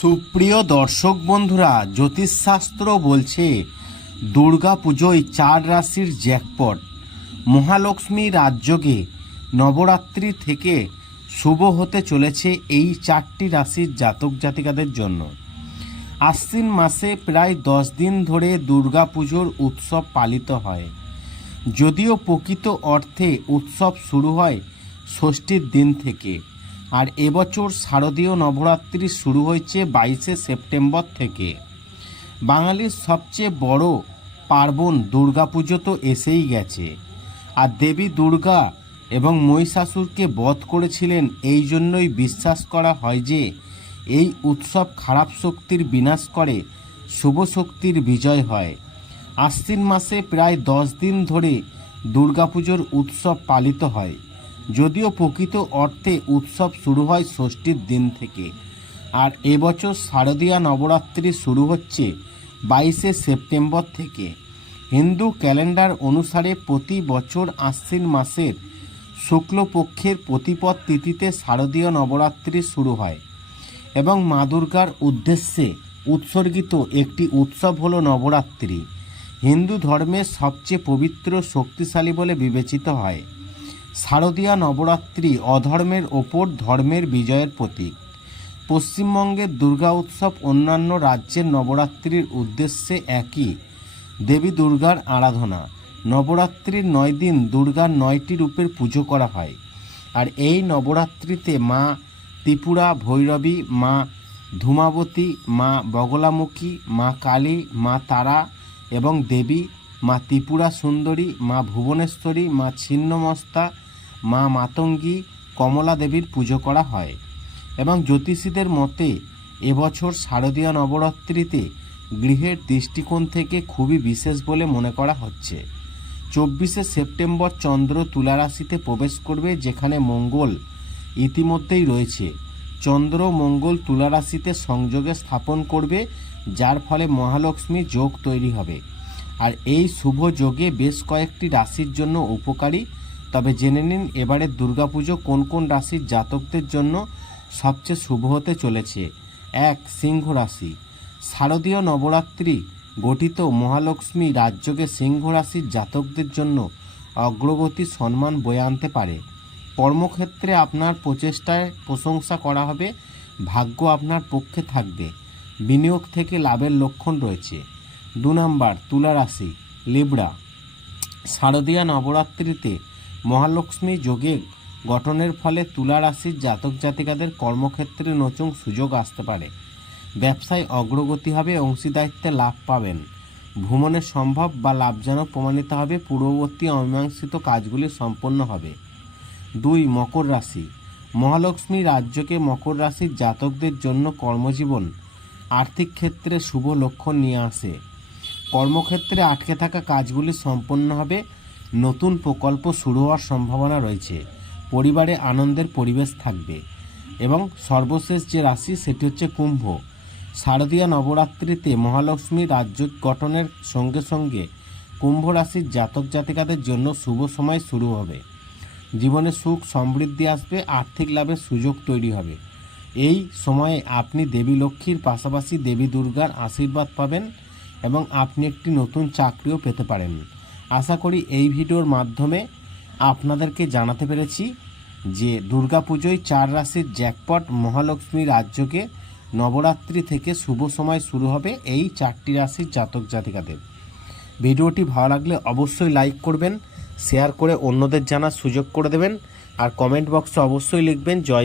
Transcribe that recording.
সুপ্রিয় দর্শক বন্ধুরা, জ্যোতিষশাস্ত্র বলছে, দুর্গা পুজোয় চার রাশির জ্যাকপট। মহালক্ষ্মী রাজযোগে নবরাত্রি থেকে শুভ হতে চলেছে এই চারটি রাশির জাতক জাতিকাদের জন্য। আশ্বিন মাসে প্রায় দশ দিন ধরে দুর্গা পুজোর উৎসব পালিত হয়। যদিও প্রকৃত অর্থে উৎসব শুরু হয় ষষ্ঠীর দিন থেকে। আর এবছর শারদীয় নবরাত্রি শুরু হয়েছে বাইশে সেপ্টেম্বর থেকে। বাঙালির সবচেয়ে বড় পার্বণ দুর্গাপুজো তো এসেই গেছে। আর দেবী দুর্গা এবং মহিষাসুরকে বধ করেছিলেন এই জন্যই বিশ্বাস করা হয় যে, এই উৎসব খারাপ শক্তির বিনাশ করে শুভ শক্তির বিজয় হয়। আশ্বিন মাসে প্রায় দশ দিন ধরে দুর্গাপুজোর উৎসব পালিত হয়। যদিও প্রকৃত অর্থে উৎসব শুরু হয় ষষ্ঠীর দিন থেকে। আর এবছর শারদীয়া নবরাত্রি শুরু হচ্ছে বাইশে সেপ্টেম্বর থেকে। হিন্দু ক্যালেন্ডার অনুসারে প্রতি বছর আশ্বিন মাসের শুক্লপক্ষের প্রতিপদ তিথিতে শারদীয় নবরাত্রি শুরু হয় এবং মা দুর্গার উদ্দেশ্যে উৎসর্গিত একটি উৎসব হল নবরাত্রি। হিন্দু ধর্মের সবচেয়ে পবিত্র শক্তিশালী বলে বিবেচিত হয়। শারদীয়া নবরাত্রি অধর্মের ওপর ধর্মের বিজয়ের প্রতীক। পশ্চিমবঙ্গের দুর্গা উৎসব অন্যান্য রাজ্যের নবরাত্রির উদ্দেশ্যে একই। দেবী দুর্গার আরাধনা। নবরাত্রির নয় দিন দুর্গার নয়টি রূপের পুজো করা হয়। আর এই নবরাত্রিতে মা ত্রিপুরা, ভৈরবী, মা ধূমাবতী, মা বগলামুখী, মা কালী, মা তারা এবং দেবী, মা ত্রিপুরা সুন্দরী, মা ভুবনেশ্বরী, মা ছিন্নমস্তা মা মাতঙ্গী কমলা দেবীর পুজো করা হয় এবং জ্যোতিষীদের মতে এবছর শারদীয় নবরাত্রিতে গৃহের দৃষ্টিকোণ থেকে খুবই বিশেষ বলে মনে করা হচ্ছে। চব্বিশে সেপ্টেম্বর চন্দ্র তুলা রাশিতে প্রবেশ করবে যেখানে মঙ্গল ইতিমধ্যেই রয়েছে। চন্দ্র মঙ্গল তুলা রাশিতে সংযোগে স্থাপন করবে, যার ফলে মহালক্ষ্মী যোগ তৈরি হবে। আর এই শুভ যোগে বেশ কয়েকটি রাশির জন্য উপকারী তবে জেনে নিন এবারের দুর্গাপুজো কোন কোন রাশির জাতকদের জন্য সবচেয়ে শুভ হতে চলেছে? এক, সিংহ রাশি। শারদীয় নবরাত্রি গঠিত মহালক্ষ্মী রাজ্যকে সিংহ রাশির জাতকদের জন্য অগ্রগতি সম্মান বয়ে আনতে পারে। কর্মক্ষেত্রে আপনার প্রচেষ্টায় প্রশংসা করা হবে, ভাগ্য আপনার পক্ষে থাকবে। বিনিয়োগ থেকে লাভের লক্ষণ রয়েছে। দু নম্বর, তুলা রাশি, লিবড়া। শারদীয়া নবরাত্রিতে মহালক্ষ্মী যোগে গঠনের ফলে তুলা রাশির জাতক জাতিকাদের কর্মক্ষেত্রে নতুন সুযোগ আসতে পারে। ব্যবসায় অগ্রগতি হবে, অংশীদারিত্বে লাভ পাবেন। ভ্রমণে সম্ভব বা লাভজনক প্রমাণিত হবে, পূর্ববর্তী অমীমাংসিত কাজগুলি সম্পন্ন হবে। দুই, মকর রাশি। মহালক্ষ্মী রাজ্যকে মকর রাশির জাতকদের জন্য কর্মজীবন, আর্থিক ক্ষেত্রে শুভ লক্ষণ নিয়ে আসে। কর্মক্ষেত্রে আটকে থাকা কাজগুলি সম্পন্ন হবে নতুন প্রকল্প শুরু হওয়ার সম্ভাবনা রয়েছে। পরিবারে আনন্দের পরিবেশ থাকবে এবং সর্বশেষ যে রাশি সেটি হচ্ছে কুম্ভ। শারদীয়া নবরাত্রিতে মহালক্ষ্মী রাজ্য গঠনের সঙ্গে সঙ্গে কুম্ভ রাশির জাতক জাতিকাদের জন্য শুভ সময় শুরু হবে। জীবনে সুখ সমৃদ্ধি আসবে, আর্থিক লাভের সুযোগ তৈরি হবে। এই সময়ে আপনি দেবী লক্ষ্মীর পাশাপাশি দেবী দুর্গার আশীর্বাদ পাবেন এবং আপনি একটি নতুন চাকরিও পেতে পারেন। আশা করি এই ভিডিওর মাধ্যমে আপনাদেরকে জানাতে পেরেছি যে দুর্গাপুজোয় চার রাশির জ্যাকপট মহালক্ষ্মী রাজ্যকে নবরাত্রি থেকে শুভ সময় শুরু হবে এই চারটি রাশির জাতক জাতিকাদের। ভিডিওটি ভালো লাগলে অবশ্যই লাইক করবেন, শেয়ার করে অন্যদের জানার সুযোগ করে দেবেন, আর কমেন্ট বক্সে অবশ্যই লিখবেন, জয়